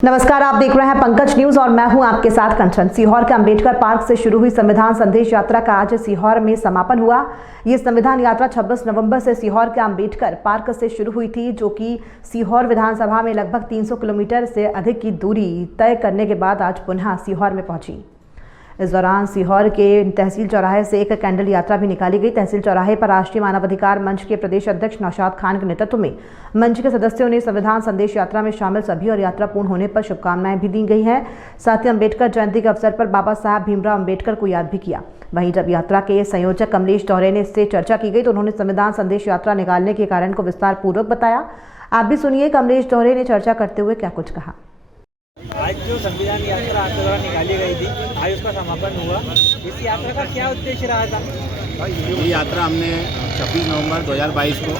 नमस्कार, आप देख रहे हैं पंकज न्यूज और मैं हूं आपके साथ कंचन। सीहोर के अंबेडकर पार्क से शुरू हुई संविधान संदेश यात्रा का आज सीहोर में समापन हुआ। ये संविधान यात्रा 26 नवंबर से सीहोर के अंबेडकर पार्क से शुरू हुई थी, जो कि सीहोर विधानसभा में लगभग 300 किलोमीटर से अधिक की दूरी तय करने के बाद आज पुनः सीहोर में पहुंची। इस दौरान सीहोर के तहसील चौराहे से एक कैंडल यात्रा भी निकाली गई। तहसील चौराहे पर राष्ट्रीय मानवाधिकार मंच के प्रदेश अध्यक्ष नौशाद खान के नेतृत्व में मंच के सदस्यों ने संविधान संदेश यात्रा में शामिल सभी और यात्रा पूर्ण होने पर शुभकामनाएं भी दी गई हैं। साथ ही अम्बेडकर जयंती के अवसर पर बाबा साहब भीमराव अम्बेडकर को याद भी किया। वहीं जब यात्रा के संयोजक कमलेश दोहरे ने इससे चर्चा की गई तो उन्होंने संविधान संदेश यात्रा निकालने के कारण को विस्तार पूर्वक बताया। आप भी सुनिए कमलेश दोहरे ने चर्चा करते हुए क्या कुछ कहा। आज जो संविधान यात्रा आपके द्वारा निकाली गई थी, आज उसका समापन हुआ। इस यात्रा का क्या उद्देश्य रहा था? ये यात्रा हमने 26 नवंबर 2022 को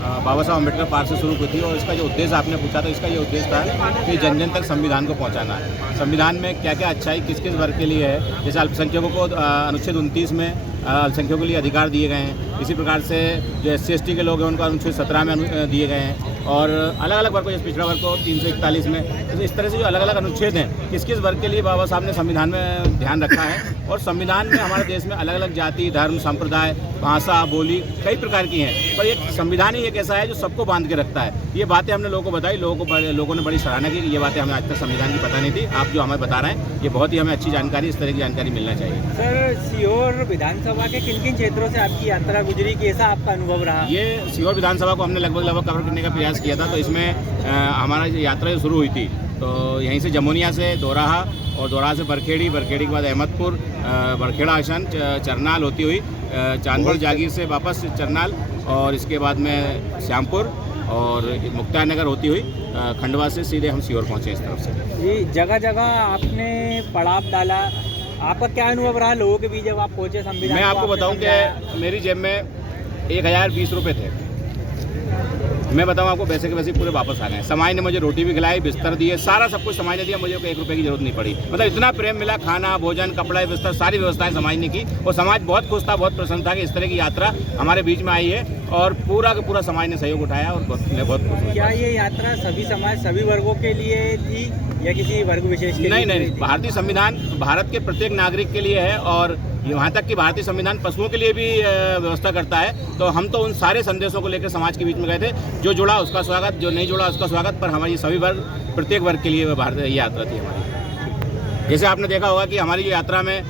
बाबा साहब अम्बेडकर पार्क से शुरू की थी और इसका जो उद्देश्य आपने पूछा तो इसका ये उद्देश्य था कि जन जन तक संविधान को पहुंचाना है। संविधान में क्या क्या अच्छाई किस किस वर्ग के लिए है, जैसे अल्पसंख्यकों को अनुच्छेद 29 में अल्पसंख्यकों के लिए अधिकार दिए गए हैं। इसी प्रकार से जो SC/ST के लोग हैं उनको अनुच्छेद 17 में दिए गए हैं और अलग अलग वर्ग को, जैसे पिछड़ा वर्ग को 341 में। तो इस तरह से जो अलग अलग अनुच्छेद हैं किस किस वर्ग के लिए बाबा साहब ने संविधान में ध्यान रखा है। और संविधान में हमारे देश में अलग अलग जाति, धर्म, संप्रदाय, भाषा, बोली कई प्रकार की हैं, पर एक संविधान ही एक ऐसा है जो सबको बांध के रखता है। ये बातें हमने लोगों को बताई, लोगों ने बड़ी सराहना की कि ये बातें हमें आज तक संविधान की पता नहीं थी। आप जो हमें बता रहे हैं ये बहुत ही हमें अच्छी जानकारी, इस तरह की जानकारी मिलना चाहिए। सर, सीहोर विधानसभा के किन किन क्षेत्रों से आपकी यात्रा गुजरी, कैसा आपका अनुभव रहा? ये सीहोर विधानसभा को हमने लगभग कवर करने का प्रयास किया था। तो इसमें हमारा यात्रा शुरू हुई थी तो यहीं से जमुनिया से दोराहा और दोराहा से बरखेड़ी के बाद अहमदपुर, बरखेड़ा आसन, चरनाल होती हुई चांदपुर जागीर से वापस चरनाल और इसके बाद में श्यामपुर और मुक्ता नगर होती हुई खंडवा से सीधे हम सीहोर पहुँचे। इस तरफ से ये जगह जगह आपने पड़ाव डाला, आपका क्या अनुभव रहा लोगों के बीच जब आप पहुँचे संविधान? मैं आपको बताऊं कि मेरी जेब में 1020 रुपये थे। मैं बताऊं आपको, वैसे के वैसे पूरे वापस आ गए। समाज ने मुझे रोटी भी खिलाई, बिस्तर दिए, सारा सब कुछ समाज ने दिया। मुझे 1 रुपये की जरूरत नहीं पड़ी। मतलब इतना प्रेम मिला, खाना, भोजन, कपड़ा, बिस्तर, सारी व्यवस्थाएं समाज ने की और समाज बहुत खुश था, बहुत प्रसन्न था कि इस तरह की यात्रा हमारे बीच में आई है और पूरा का पूरा समाज ने सहयोग उठाया और मैं बहुत खुश हूँ। क्या ये यात्रा सभी समाज, सभी वर्गों के लिए थी या किसी वर्ग विशेष के लिए? नहीं, भारतीय संविधान भारत के प्रत्येक नागरिक के लिए है और यहाँ तक कि भारतीय संविधान पशुओं के लिए भी व्यवस्था करता है। तो हम तो उन सारे संदेशों को लेकर समाज के बीच में गए थे। जो जुड़ा उसका स्वागत, जो नहीं जुड़ा उसका स्वागत, पर हमारी सभी वर्ग, प्रत्येक वर्ग के लिए भारत यात्रा थी हमारी। जैसे आपने देखा होगा कि हमारी जो यात्रा में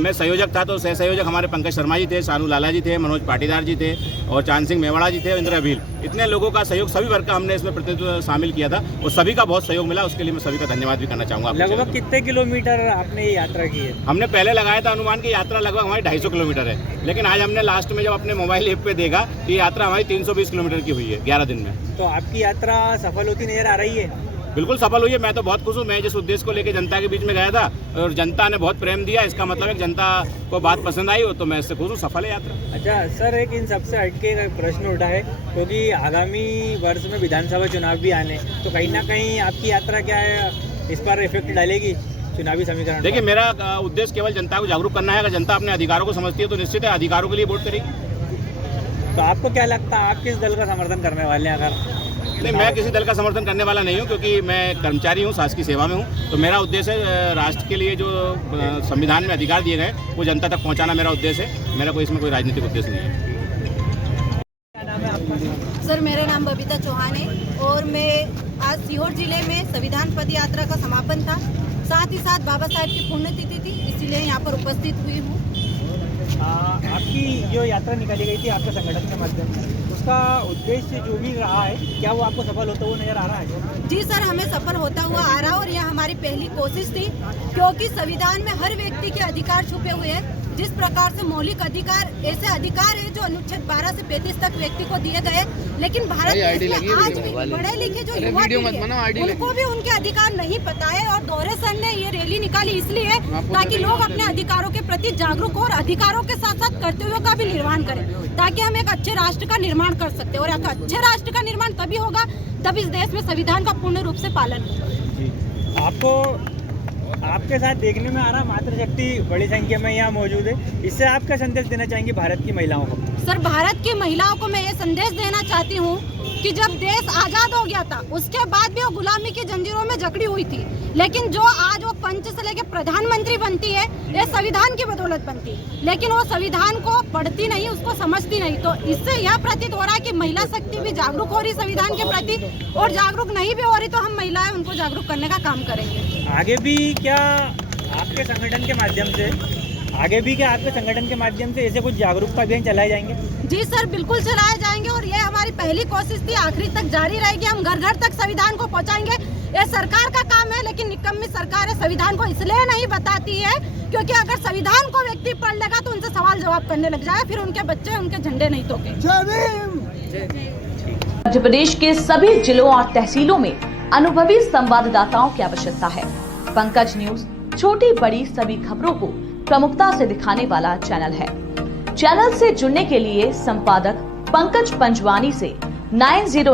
मैं संयोजक था, तो सह संयोजक हमारे पंकज शर्मा जी थे, शानू लाला जी थे, मनोज पाटीदार जी थे और चांद सिंह मेवाड़ा जी थे, इंद्र अभील। इतने लोगों का सहयोग, सभी वर्ग का हमने इसमें प्रतिनिधित्व शामिल किया था और सभी का बहुत सहयोग मिला। उसके लिए मैं सभी का धन्यवाद भी करना चाहूँगा। लगभग कितने किलोमीटर आपने ये यात्रा की है? हमने पहले लगाया था अनुमान की यात्रा लगभग हमारी 250 किलोमीटर है, लेकिन आज हमने लास्ट में जब अपने मोबाइल ऐप पे देखा तो ये यात्रा हमारी 320 किलोमीटर की हुई है 11 दिन में। तो आपकी यात्रा सफल होती नजर आ रही है? बिल्कुल सफल हुई है। मैं तो बहुत खुश हूँ। मैं जिस उद्देश्य को लेकर जनता के बीच में गया था और जनता ने बहुत प्रेम दिया, इसका मतलब है कि जनता को बात पसंद आई हो, तो मैं इससे खुश हूँ। सफल है यात्रा। अच्छा सर, एक इन सबसे हटके एक प्रश्न उठा है क्योंकि आगामी वर्ष में विधानसभा चुनाव भी आने, तो कहीं ना कहीं आपकी यात्रा क्या है इस पर इफेक्ट डालेगी चुनावी समीकरण? देखिए, मेरा उद्देश्य केवल जनता को जागरूक करना है। अगर जनता अपने अधिकारों को समझती है तो निश्चित है अधिकारों के लिए वोट करेगी। तो आपको क्या लगता है आप किस दल का समर्थन करने वाले हैं? अगर नहीं, मैं किसी दल का समर्थन करने वाला नहीं हूं, क्योंकि मैं कर्मचारी हूं, शासकीय सेवा में हूं। तो मेरा उद्देश्य है राष्ट्र के लिए जो संविधान में अधिकार दिए गए वो जनता तक पहुंचाना मेरा उद्देश्य है। मेरा इसमें कोई राजनीतिक उद्देश्य नहीं है। क्या नाम है आपका? सर, मेरा नाम बबीता चौहान है और मैं आज सीहोर जिले में संविधान पद यात्रा का समापन था। साथ ही साथ बाबा साहब की पुण्यतिथि थी, इसीलिए यहाँ पर उपस्थित हुई हूँ। आपकी जो यात्रा निकाली गई थी आपके संगठन के माध्यम से, उसका उद्देश्य जो भी रहा है, क्या वो आपको सफल होता हुआ नजर आ रहा है? जी सर, हमें सफल होता हुआ आ रहा और यह हमारी पहली कोशिश थी, क्योंकि संविधान में हर व्यक्ति के अधिकार छुपे हुए हैं। जिस प्रकार से मौलिक अधिकार ऐसे अधिकार है जो अनुच्छेद 12 से 35 तक व्यक्ति को दिए गए, लेकिन भारत देश में आज भी पढ़े लिखे जो युवा पीढ़ी है उनको भी उनके अधिकार नहीं पता है। और दोहरे सर ने ये रैली निकाली इसलिए ताकि लोग अपने अधिकारों के प्रति जागरूक हो और अधिकारों के साथ साथ कर्तव्यों का भी निर्माण करें, ताकि हम एक अच्छे राष्ट्र का निर्माण कर सकते हैं। और एक अच्छे राष्ट्र का निर्माण तभी होगा जब इस देश में संविधान का पूर्ण रूप से पालन हो। आपको आपके साथ देखने में आ रहा मातृशक्ति बड़ी संख्या में यहाँ मौजूद है, इससे आप क्या संदेश देना चाहेंगे भारत की महिलाओं को? सर, भारत की महिलाओं को मैं ये संदेश देना चाहती हूँ कि जब देश आजाद हो गया था उसके बाद भी वो गुलामी की जंजीरों में जकड़ी हुई थी, लेकिन जो आज वो पंच से लेके प्रधानमंत्री बनती है ये संविधान की बदौलत बनती है, लेकिन वो संविधान को पढ़ती नहीं, उसको समझती नहीं। तो इससे यह प्रतीत हो रहा है कि महिला शक्ति भी जागरूक हो रही संविधान के प्रति, और जागरूक नहीं भी हो रही तो हम महिलाएं उनको जागरूक करने का काम करेंगे। आगे भी क्या आपके संगठन के माध्यम से ऐसे कुछ जागरूकता अभियान चलाए जाएंगे? जी सर, बिल्कुल चलाए जाएंगे, और ये हमारी पहली कोशिश थी, आखिरी तक जारी रहेगी। हम घर घर तक संविधान को पहुंचाएंगे। ये सरकार का काम है, लेकिन निकम्मी सरकार है, संविधान को इसलिए नहीं बताती है क्योंकि अगर संविधान को व्यक्ति पढ़ लेगा तो उनसे सवाल जवाब करने लग जाएगा, फिर उनके बच्चे उनके झंडे नहीं तोड़े। मध्य प्रदेश के सभी जिलों और तहसीलों में अनुभवी संवाददाताओं की आवश्यकता है। पंकज न्यूज छोटी बड़ी सभी खबरों को प्रमुखता से दिखाने वाला चैनल है। चैनल से जुड़ने के लिए संपादक पंकज पंजवानी से 90